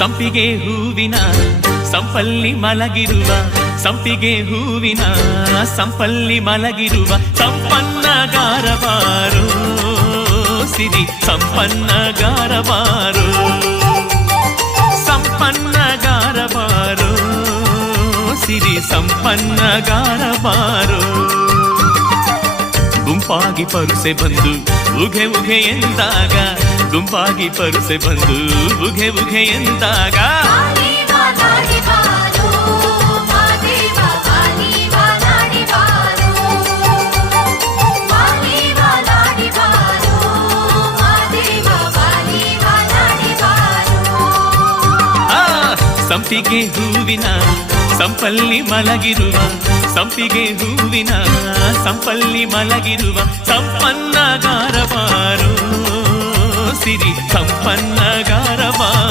ಸಂಪಿಗೆ ಹೂವಿನ ಸಂಪಲ್ಲಿ ಮಲಗಿರುವ ಸಂಪಿಗೆ ಹೂವಿನ ಸಂಪಲ್ಲಿ ಮಲಗಿರುವ ಸಂಪನ್ನಗಾರಬಾರೋ ಸಿರಿ ಸಂಪನ್ನಗಾರಬಾರೋ ಸಂಪನ್ನಗಾರಬಾರೋ ಸಿರಿ ಸಂಪನ್ನಗಾರಬಾರೋ ಗುಂಪಾಗಿ ಪರುಸೆ ಬಂದು ಉಘೆ ಉಘೆ ಎಂದಾಗ ಗುಂಪಾಗಿ ಪರುಸೆ ಬಂದು ಉಘೆ ಉಘೆ ಎಂದಾಗ ಸಂಪಿಗೆ ಹೂವಿನ ಸಂಪಲ್ಲಿ ಮಲಗಿರುವ ಸಂಪಿಗೆ ಹೂವಿನ ಸಂಪಲ್ಲಿ ಮಲಗಿರುವ ಸಂಪನ್ನಗಾರಬಾರೋ ಸಿರಿ ಸಂಪನ್ನಗಾರಬಾರೋ